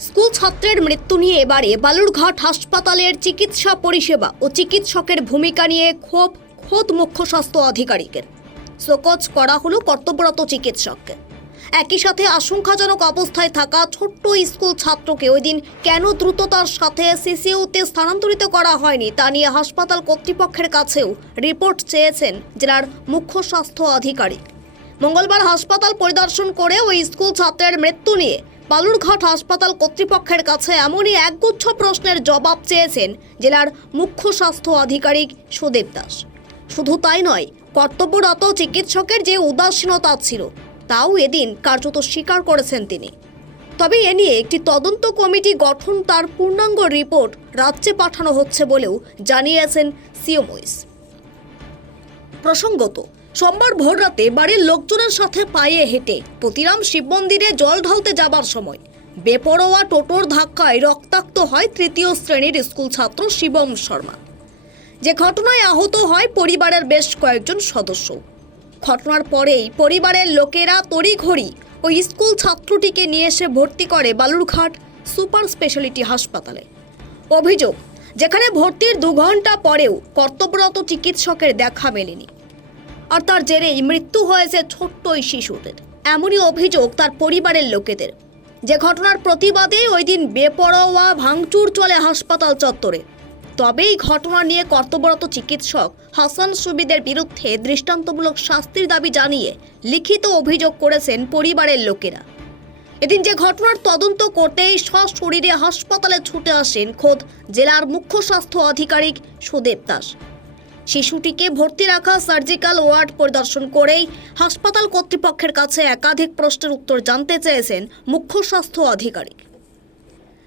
School ছাত্রের মৃত্যু নিয়ে এবারে বালুরঘাট হাসপাতালের চিকিৎসা পরিষেবা ও চিকিৎসকের ভূমিকা নিয়ে খোদ মুখ্য স্বাস্থ্য আধিকারিকের শোকজ করা হলো কর্তব্যরত চিকিৎসককে। একই সাথে আশঙ্কাজনক অবস্থায় থাকা ছোট্ট স্কুল ছাত্রকে ওই দিন কেন দ্রুততার সাথে সিসিইউতে স্থানান্তরিত করা হয়নি তা নিয়ে হাসপাতাল কর্তৃপক্ষের কাছেও রিপোর্ট চেয়েছেন জেলার মুখ্য স্বাস্থ্য আধিকারিক। মঙ্গলবার হাসপাতাল পরিদর্শন করে ওই স্কুল ছাত্রের মৃত্যু নিয়ে বালুরঘাট হাসপাতাল কর্তৃপক্ষের কাছে এমনই একগুচ্ছ প্রশ্নের জবাব চেয়েছেন জেলার মুখ্য স্বাস্থ্য আধিকারিক সুদীপ দাস। শুধু তাই নয়, কর্তব্যরত চিকিৎসকের যে উদাসীনতা ছিল তাও এদিন কার্যত স্বীকার করেছেন তিনি। তবে এ নিয়ে একটি তদন্ত কমিটি গঠন, তার পূর্ণাঙ্গ রিপোর্ট রাজ্যে পাঠানো হচ্ছে বলেও জানিয়েছেন সিও মহিষ। প্রসঙ্গত, সোমবার ভোররাতে বাড়ির লোকজনের সাথে পায়ে হেঁটে প্রতিরাম শিব মন্দিরে জল ঢালতে যাবার সময় বেপরোয়া টোটোর ধাক্কায় রক্তাক্ত হয় তৃতীয় শ্রেণীর স্কুল ছাত্র শিবম শর্মা, যে ঘটনায় আহত হয় পরিবারের বেশ কয়েকজন সদস্য। ঘটনার পরেই পরিবারের লোকেরা তড়িঘড়ি ওই স্কুল ছাত্রটিকে নিয়ে এসে ভর্তি করে বালুরঘাট সুপার স্পেশালিটি হাসপাতালে। অভিযোগ, যেখানে ভর্তির 2 ঘন্টা পরেও কর্তব্যরত চিকিৎসকের দেখা মেলেনি, আর তার জেরেই মৃত্যু হয়েছে ছোট্ট ওই শিশুদের। এমনই অভিযোগ তার পরিবারের লোকেদের, যে ঘটনার প্রতিবাদে ওই দিন বেপরোয়া ভাঙচুর চলে হাসপাতাল চত্বরে। তবে এই ঘটনা নিয়ে কর্তব্যরত চিকিৎসক হাসান সুবিদের বিরুদ্ধে দৃষ্টান্তমূলক শাস্তির দাবি জানিয়ে লিখিত অভিযোগ করেছেন পরিবারের লোকেরা। এদিন যে ঘটনার তদন্ত করতেই সশরীরে হাসপাতালে ছুটে আসেন খোদ জেলার মুখ্য স্বাস্থ্য আধিকারিক সুদীপ দাস। শিশুটিকে ভর্তি রাখা সার্জিক্যাল ওয়ার্ড পরিদর্শন করেই হাসপাতাল কর্তৃপক্ষের কাছে একাধিক প্রশ্নের উত্তর জানতে চেয়েছেন মুখ্য স্বাস্থ্য আধিকারিক।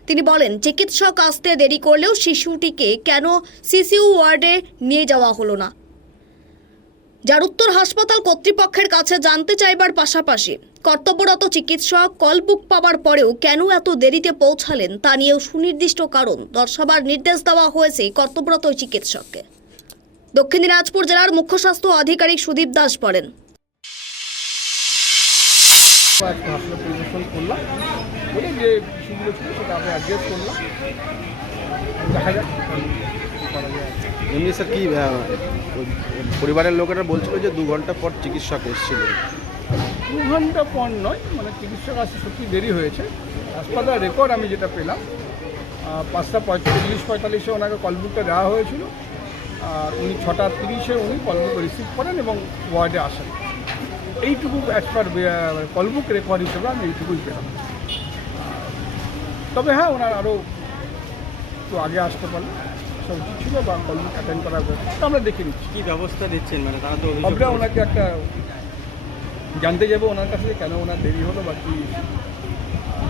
তিনি বলেন, চিকিৎসক আসতে দেরি করলেও শিশুটিকে কেন সিসিইউ ওয়ার্ডে নিয়ে যাওয়া হলো না, যার উত্তর হাসপাতাল কর্তৃপক্ষের কাছে জানতে চাইবার পাশাপাশি কর্তব্যরত চিকিৎসক কল বুক পাওয়ার পরেও কেন এত দেরিতে পৌঁছালেন তা নিয়েও সুনির্দিষ্ট কারণ দর্শাবার নির্দেশ দেওয়া হয়েছে কর্তব্যরত চিকিৎসককে। দক্ষিণ দিনাজপুর জেলার মুখ্য স্বাস্থ্য আধিকারিক সুদীপ দাস বলেন, যে বিষয়গুলো ছিল সেটা আমরা অ্যাড্রেস করলাম, দেখা যাক করা যায়। এমনি স্যার কি পরিবারের লোকেরা বলছিল যে 2 ঘন্টা পর চিকিৎসক এসেছিলেন? 2 ঘন্টা পর নয়, মানে চিকিৎসক আসতে সত্যি দেরি হয়েছে। হাসপাতাল রেকর্ড আমি যেটা পেলাম 5টা 45-45 ওনাকে কলবুকটা দেওয়া হয়েছিল, আর উনি 6টা 30-এ উনি কলবুক রিসিভ করেন এবং ওয়ার্ডে আসেন। এইটুকু অ্যাজ পার কলবুক রেকর্ড হিসেবে আমি এইটুকুই পেলাম। তবে হ্যাঁ, ওনার আরও একটু আগে আসতে পারলে সব উচিত ছিল বা কলবুক অ্যাটেন্ড করা হয়েছে, আমরা দেখে নিচ্ছি কী ব্যবস্থা দিচ্ছেন? মানে তারা তো আমরা ওনাকে একটা জানতে যাবো ওনার কাছে কেন ওনার দেরি হলো বা কী।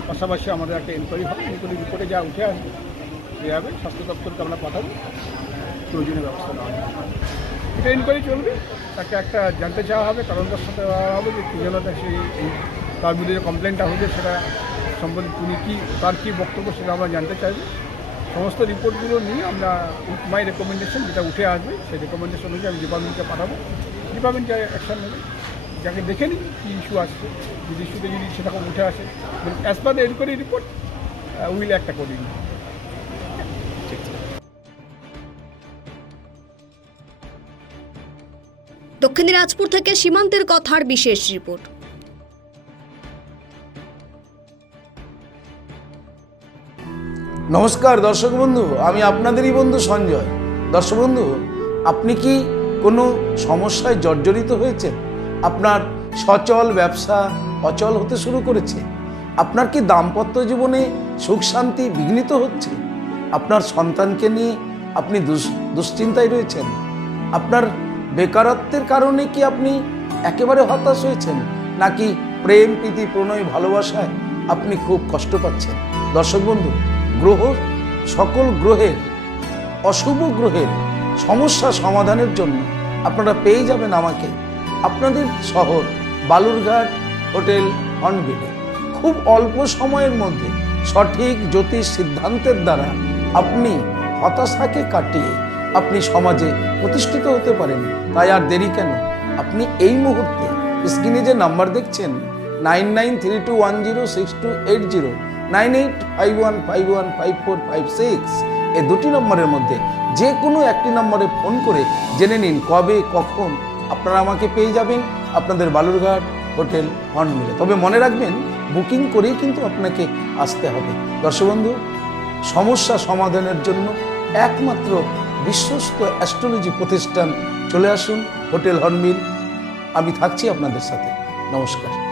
পাশাপাশি আমাদের একটা এনকোয়ারি হবে, এনকোয়ারি রিপোর্টে যা উঠে আসবে এভাবে স্বাস্থ্য দপ্তরকে আমরা পাঠাবো, প্রয়োজনীয় ব্যবস্থা নেওয়া হবে। এটা এনকোয়ারি চলবে, তাকে একটা জানতে চাওয়া হবে, কারণ দর্শাতে দেওয়া হবে যে কী জন্য সেই তার বিরুদ্ধে যে কমপ্লেনটা হয়েছে সেটা সম্বন্ধে তিনি কী, তার কী বক্তব্য সেটা আমরা জানতে চাইব। সমস্ত রিপোর্টগুলো নিয়ে আমরা উইথ মাই রেকমেন্ডেশন যেটা উঠে আসবে সেই রেকমেন্ডেশন অনুযায়ী আমি ডিপার্টমেন্টকে পাঠাবো। ডিপার্টমেন্ট যা অ্যাকশন নেবে, যাকে দেখে নিই কী ইস্যু আসছে, যদি ইস্যুতে যদি সেরকম উঠে আসে as per the enquiry report will একটা করি। দক্ষিণ দিনাজপুর থেকে সীমান্তের কথার বিশেষ রিপোর্ট। নমস্কার দর্শক বন্ধু, আমি আপনাদেরই বন্ধু সঞ্জয়। দর্শক বন্ধু, আপনি কি কোনো সমস্যায় জর্জরিত হয়েছেন? আপনার সচল ব্যবসা অচল হতে শুরু করেছে? আপনার কি দাম্পত্য জীবনে সুখ শান্তি বিঘ্নিত হচ্ছে? আপনার সন্তানকে নিয়ে আপনি দুশ্চিন্তায় রয়েছেন? আপনার বেকারত্বের কারণে কি আপনি একেবারে হতাশ হয়েছেন, নাকি প্রেম প্রীতি প্রণয় ভালোবাসায় আপনি খুব কষ্ট পাচ্ছেন? দর্শক বন্ধু, সকল গ্রহের অশুভ গ্রহের সমস্যা সমাধানের জন্য আপনারা পেয়ে যাবেন আমাকে আপনাদের শহর বালুরঘাট হোটেল হর্নবিলে। খুব অল্প সময়ের মধ্যে সঠিক জ্যোতিষ সিদ্ধান্তের দ্বারা আপনি হতাশাকে কাটিয়ে আপনি সমাজে প্রতিষ্ঠিত হতে পারেন। তাই আর দেরি কেন? আপনি এই মুহূর্তে স্ক্রিনে যে নাম্বার দেখছেন 9932106280, 9851515456, এই দুটি নম্বরের মধ্যে যে কোনো একটি নম্বরে ফোন করে জেনে নিন কবে কখন আপনারা আমাকে পেয়ে যাবেন আপনাদের বালুরঘাট হোটেল হর্নমিলে। তবে মনে রাখবেন, বুকিং করেই কিন্তু আপনাকে আসতে হবে। দর্শক বন্ধু, সমস্যা সমাধানের জন্য একমাত্র বিশ্বস্ত অ্যাস্ট্রোলজি প্রতিষ্ঠান চলে আসুন হোটেল হর্নমিল। আমি থাকছি আপনাদের সাথে। নমস্কার।